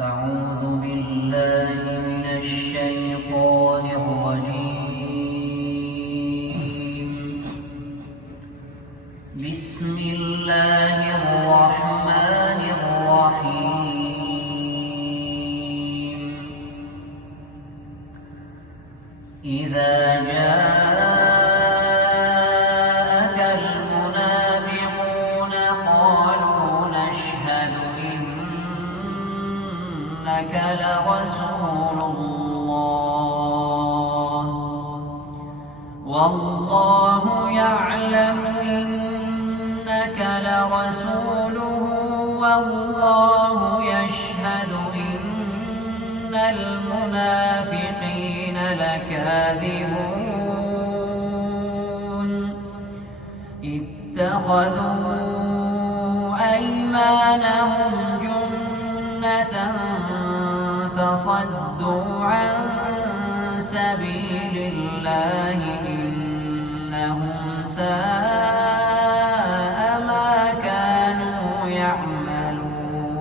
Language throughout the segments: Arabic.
أعوذ بالله من الشيطان الرجيم. بسم الله الرحمن الرحيم. إذا جاءك المنافقون قالوا نشهد إنك لرسول الله والله يعلم إنك لرسوله والله يشهد إن المنافقين لكاذبون اتخذوا أيمانهم جنة فصدوا عن سبيل الله إنهم ساء ما كانوا يعملون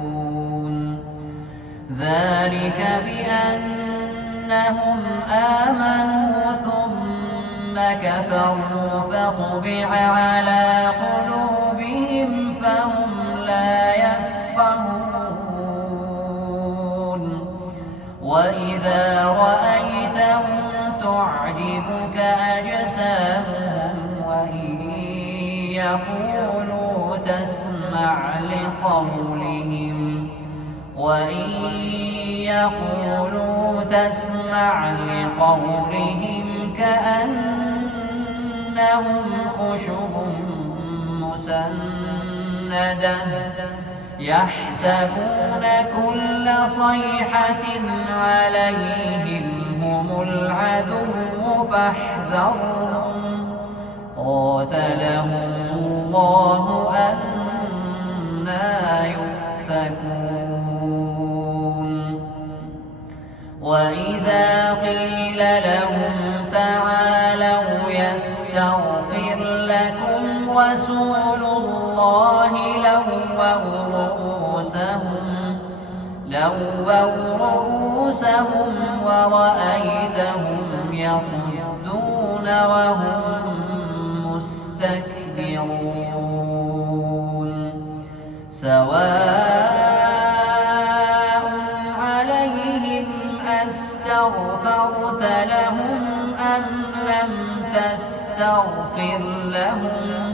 ذلك بأنهم آمنوا ثم كفروا فطبع على قلوبهم فهم لا يفقهون وإذا رأيتهم تعجبك أجسامهم وإن يقولوا تسمع لقولهم كأنهم خشب مسندة يحسبون كل صيحة عليهم هم العدو فاحذرهم قاتلهم الله أنى يؤفكون وإذا قيل لهم تعالوا يستغفر لكم رسول الله لووا رؤوسهم ورأيتهم يصدون وهم مستكبرون سواء عليهم أستغفرت لهم أم لم تستغفر لهم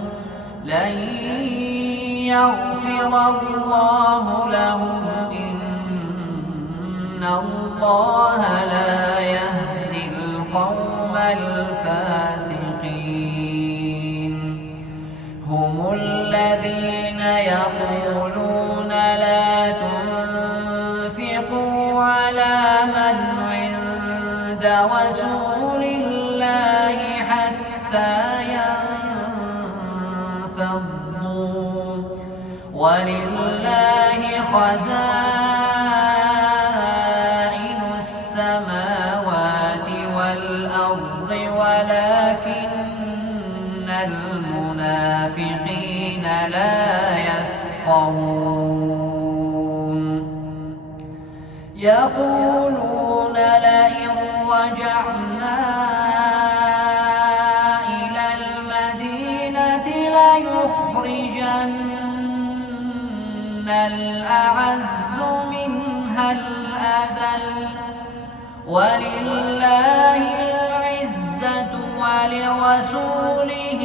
لن يغفر الله لهم إن الله لا يهدي القوم الفاسقين هم الذين يقولون لا تنفقوا على من عند رسول الله حتى ينفضوا ولله خزائن السماوات والأرض ولكن المنافقين لا يفقهون يقولون لئن رجعنا إلى المدينة ليخرجن الأعز منها الأذل ولله العزة ولرسوله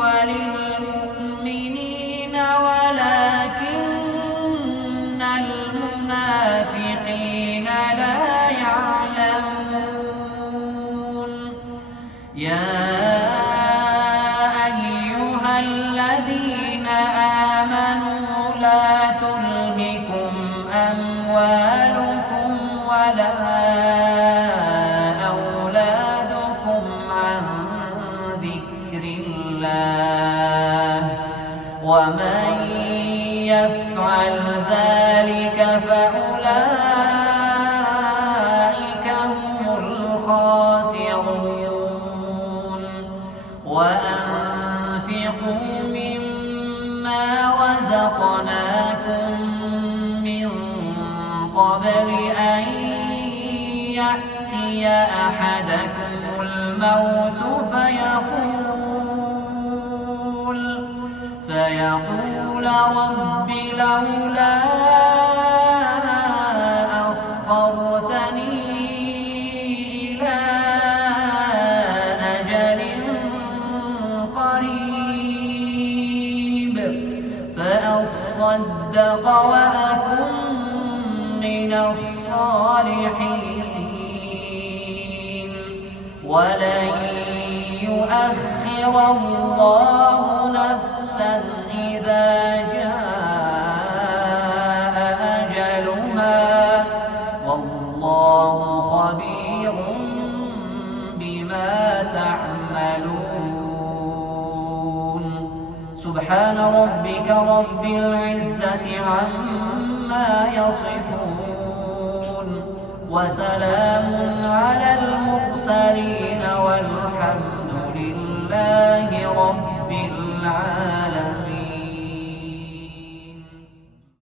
وللمؤمنين ولكن المنافقين لا يعلمون يا أيها الذين آمنوا لا تلهكم أموالكم ولا أولادكم عن ذكر الله ومن يفعل ذلك فأولئك هم الخاسرون وأنفقوا مما رزقناكم من قبل الموت فيقول رب لولا أخرتني إلى أجل قريب فأصدق وأكن من الصالحين ولن يؤخر الله نفسا إذا جاء أجلها والله خبير بما تعملون سبحان ربك رب العزة عما يصفون وسلام على المرسلين والحمد لله رب العالمين.